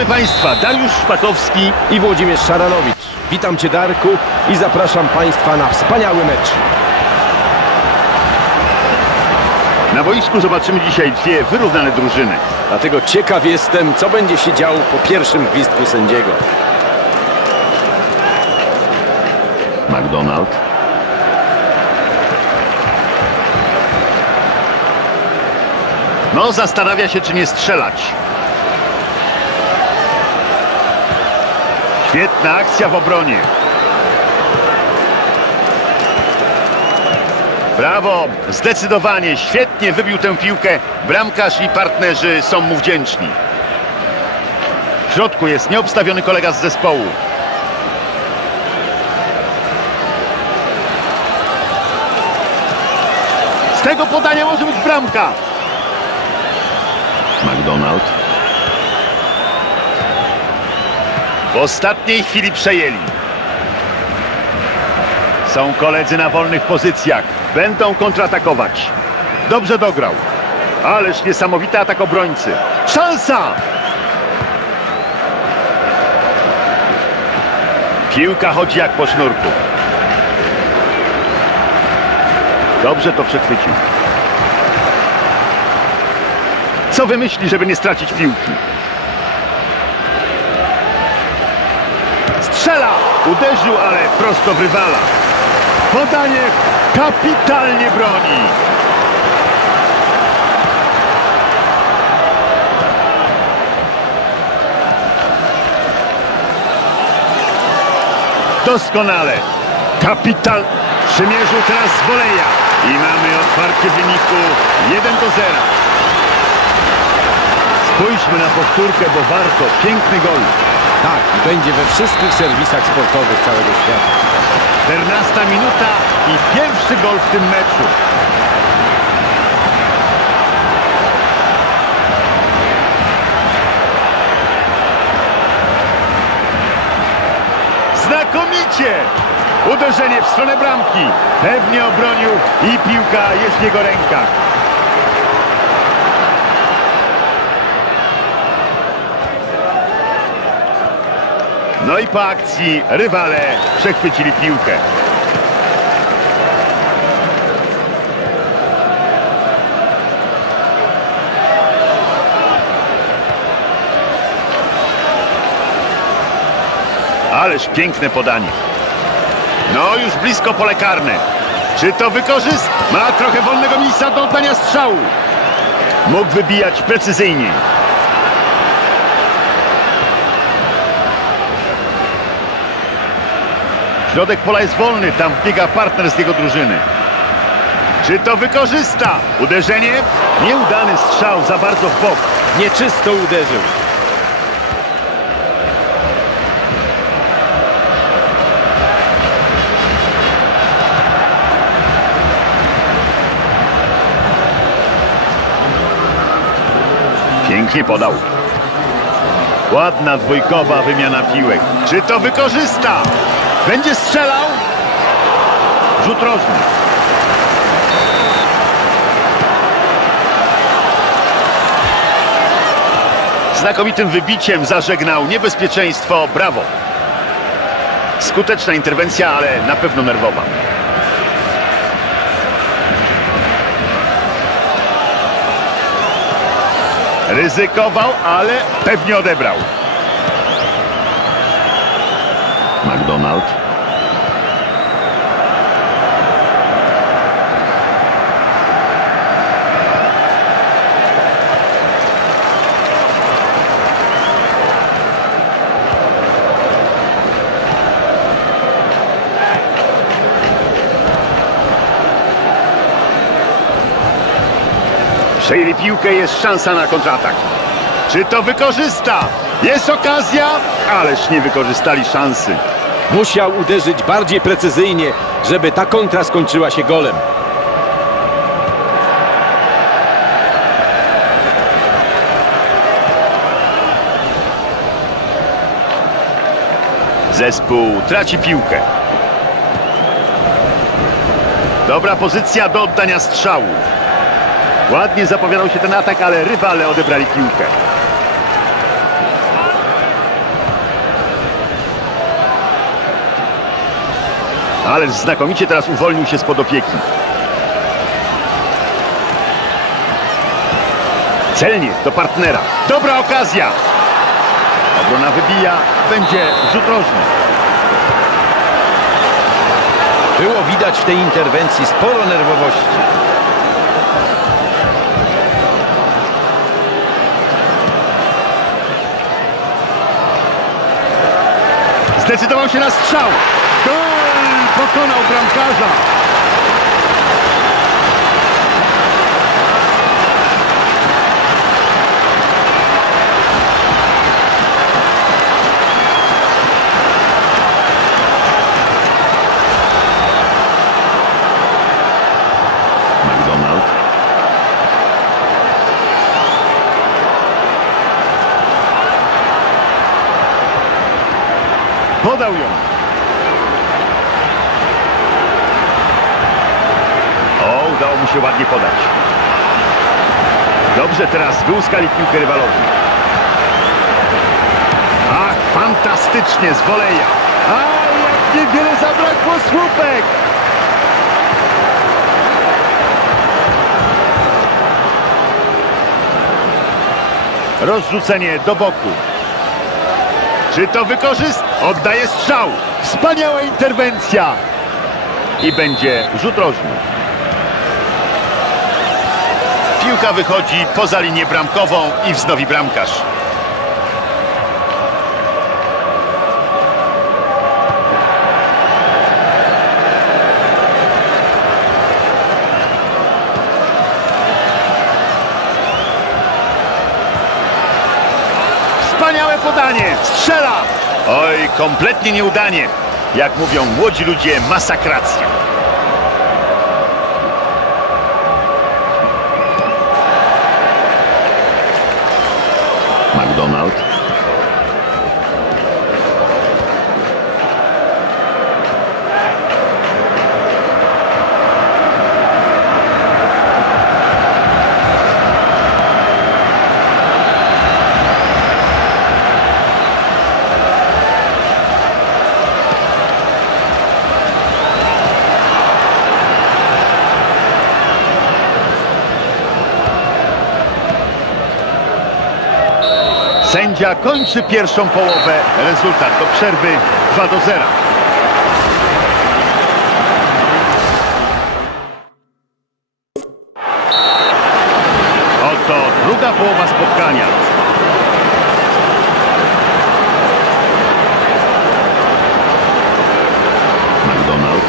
Witamy Państwa, Dariusz Szpakowski. i Włodzimierz Szaranowicz. Witam Cię Darku i zapraszam Państwa na wspaniały mecz. Na boisku zobaczymy dzisiaj dwie wyrównane drużyny. Dlatego ciekaw jestem, co będzie się działo po pierwszym gwizdku sędziego. McDonald. No, zastanawia się, czy nie strzelać. Świetna akcja w obronie. Brawo, zdecydowanie, świetnie wybił tę piłkę. Bramkarz i partnerzy są mu wdzięczni. W środku jest nieobstawiony kolega z zespołu. Z tego podania może być bramka. McDonald. W ostatniej chwili przejęli. Są koledzy na wolnych pozycjach. Będą kontratakować. Dobrze dograł. Ależ niesamowity atak obrońcy. Szansa! Piłka chodzi jak po sznurku. Dobrze to przechwycił. Co wymyśli, żeby nie stracić piłki? Strzela! Uderzył, ale prosto w rywala. Podanie kapitalnie broni. Doskonale. Kapital przymierzył teraz z woleja. I mamy otwarcie wyniku 1 do 0. Spójrzmy na powtórkę, bo warto. Piękny gol. Tak, będzie we wszystkich serwisach sportowych całego świata. 14 minuta i pierwszy gol w tym meczu. Znakomicie! Uderzenie w stronę bramki. Pewnie obronił i piłka jest w jego rękach. No i po akcji rywale przechwycili piłkę. Ależ piękne podanie. No już blisko pole karne. Czy to wykorzysta? Ma trochę wolnego miejsca do oddania strzału. Mógł wybijać precyzyjnie. Środek pola jest wolny, tam wbiega partner z jego drużyny. Czy to wykorzysta? Uderzenie? Nieudany strzał, za bardzo w bok. Nieczysto uderzył. Pięknie podał. Ładna dwójkowa wymiana piłek. Czy to wykorzysta? Będzie strzelał? Rzut rożny. Znakomitym wybiciem zażegnał niebezpieczeństwo. Brawo. Skuteczna interwencja, ale na pewno nerwowa. Ryzykował, ale pewnie odebrał. McDonald. Przejęli piłkę, jest szansa na kontratak. Czy to wykorzysta? Jest okazja, ależ nie wykorzystali szansy. Musiał uderzyć bardziej precyzyjnie, żeby ta kontra skończyła się golem. Zespół traci piłkę. Dobra pozycja do oddania strzału. Ładnie zapowiadał się ten atak, ale rywale odebrali piłkę. Ależ znakomicie teraz uwolnił się spod opieki. Celnie do partnera. Dobra okazja. Obrona wybija. Będzie rzut rożny. Było widać w tej interwencji sporo nerwowości. Zdecydował się na strzał. Pokonał bramkarza. Podał ją. O, udało mu się ładnie podać. Dobrze teraz wyłuskali piłkę rywalowi. Ach, fantastycznie z woleja. A, jak niewiele zabrakło słupek. Rozrzucenie do boku. Czy to wykorzyst? Oddaje strzał. Wspaniała interwencja. I będzie rzut rożny. Piłka wychodzi poza linię bramkową i wznowi bramkarz. Wspaniałe podanie. Strzela. Oj, kompletnie nieudanie. Jak mówią młodzi ludzie, masakracja. McDonald. Sędzia kończy pierwszą połowę. Rezultat do przerwy 2 do 0. Oto druga połowa spotkania. McDonald.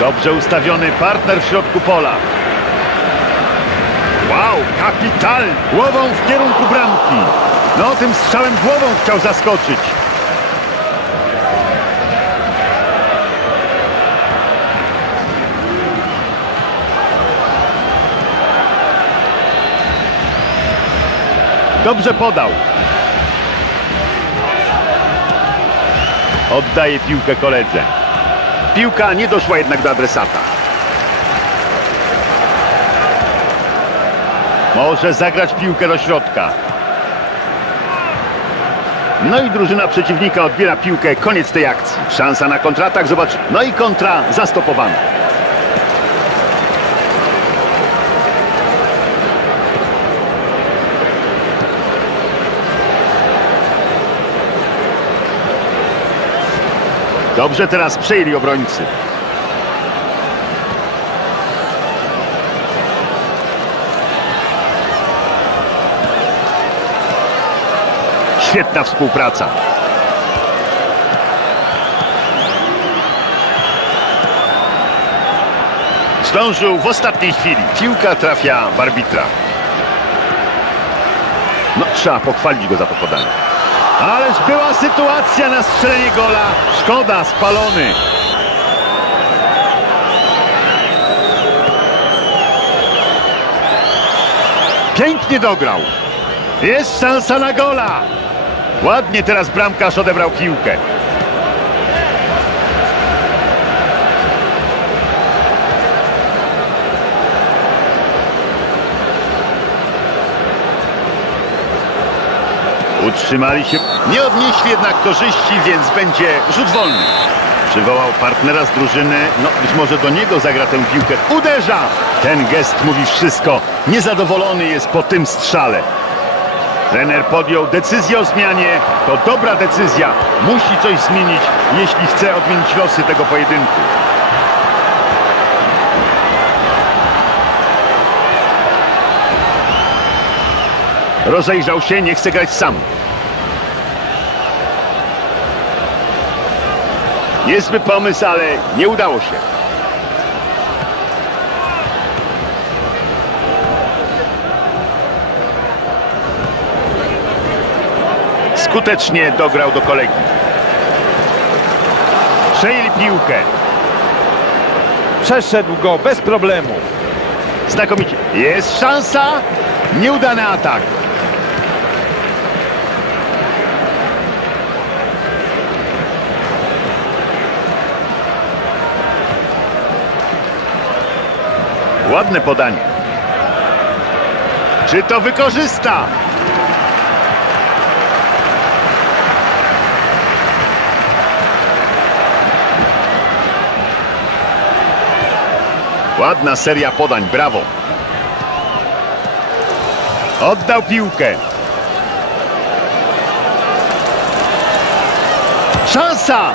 Dobrze ustawiony partner w środku pola. Kapital! Głową w kierunku bramki. No, tym strzałem głową chciał zaskoczyć. Dobrze podał. Oddaje piłkę koledze. Piłka nie doszła jednak do adresata. Może zagrać piłkę do środka. No i drużyna przeciwnika odbiera piłkę. Koniec tej akcji. Szansa na kontratak. Zobacz. No i kontra zastopowana. Dobrze teraz przejęli obrońcy. Świetna współpraca. Zdążył w ostatniej chwili. Piłka trafia w arbitra. No, trzeba pochwalić go za to podanie. Ależ była sytuacja na strzelenie gola. Szkoda, spalony. Pięknie dograł. Jest szansa na gola. Ładnie teraz bramkarz odebrał piłkę. Utrzymali się, nie odnieśli jednak korzyści, więc będzie rzut wolny. Przywołał partnera z drużyny, no być może do niego zagra tę piłkę. Uderza! Ten gest mówi wszystko. Niezadowolony jest po tym strzale. Trener podjął decyzję o zmianie. To dobra decyzja. Musi coś zmienić, jeśli chce odmienić losy tego pojedynku. Rozejrzał się, nie chce grać sam. Niezły pomysł, ale nie udało się. Skutecznie dograł do kolegi. Przejęli piłkę. Przeszedł go bez problemu. Znakomicie. Jest szansa. Nieudany atak. Ładne podanie. Czy to wykorzysta? Ładna seria podań, brawo. Oddał piłkę. Szansa!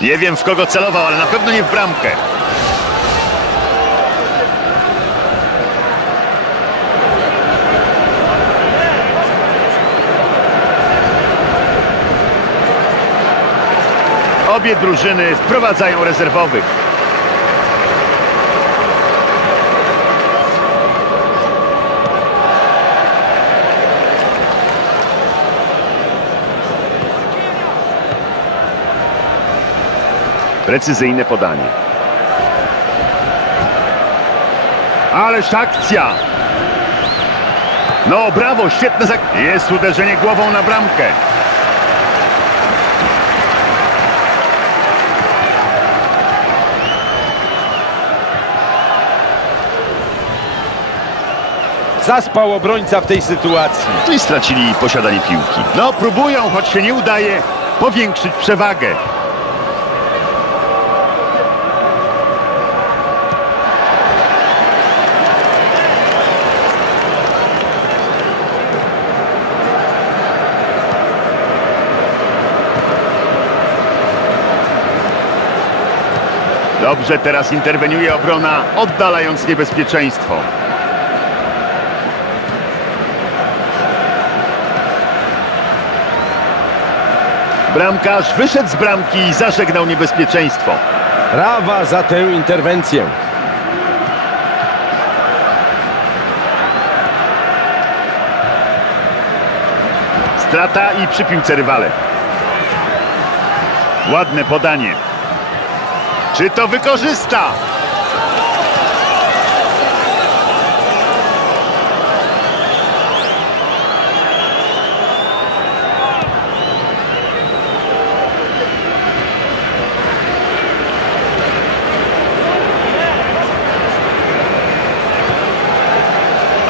Nie wiem w kogo celował, ale na pewno nie w bramkę. Obie drużyny wprowadzają rezerwowych. Precyzyjne podanie. Ależ akcja! No brawo, świetne zak... Jest uderzenie głową na bramkę. Zaspał obrońca w tej sytuacji. No i stracili posiadanie piłki. No próbują, choć się nie udaje, powiększyć przewagę. Dobrze, teraz interweniuje obrona, oddalając niebezpieczeństwo. Bramkarz wyszedł z bramki i zażegnał niebezpieczeństwo. Brawa za tę interwencję. Strata i przy piłce rywale. Ładne podanie. Czy to wykorzysta?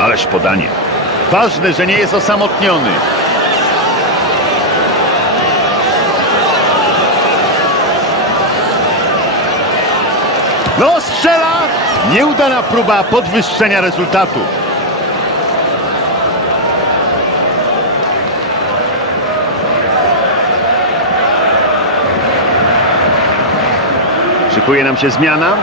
Ależ podanie. Ważne, że nie jest osamotniony. No strzela! Nieudana próba podwyższenia rezultatu. Szykuje nam się zmiana.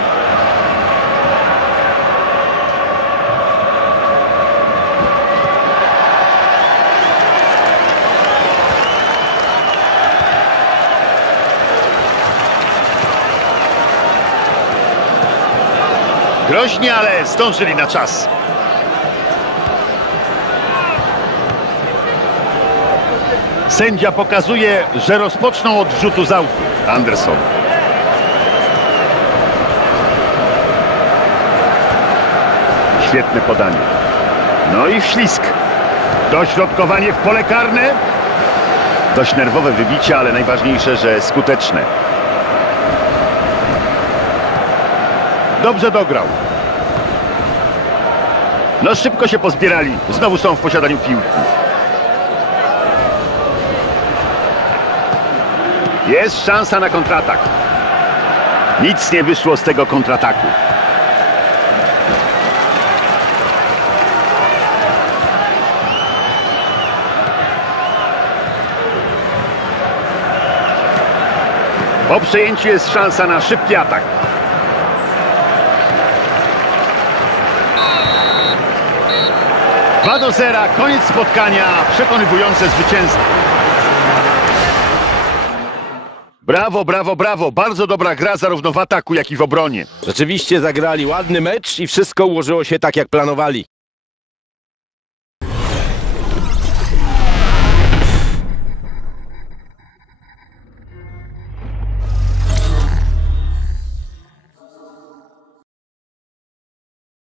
Groźnie, ale zdążyli na czas. Sędzia pokazuje, że rozpoczną od rzutu z autu. Anderson. Świetne podanie. No i wślizg. Dośrodkowanie w pole karne. Dość nerwowe wybicie, ale najważniejsze, że skuteczne. Dobrze dograł. No szybko się pozbierali. Znowu są w posiadaniu piłki. Jest szansa na kontratak. Nic nie wyszło z tego kontrataku. Po przejęciu jest szansa na szybki atak. Dwa do zera, koniec spotkania, przekonywujące zwycięstwo. Brawo, brawo, brawo. Bardzo dobra gra zarówno w ataku, jak i w obronie. Rzeczywiście zagrali ładny mecz i wszystko ułożyło się tak, jak planowali.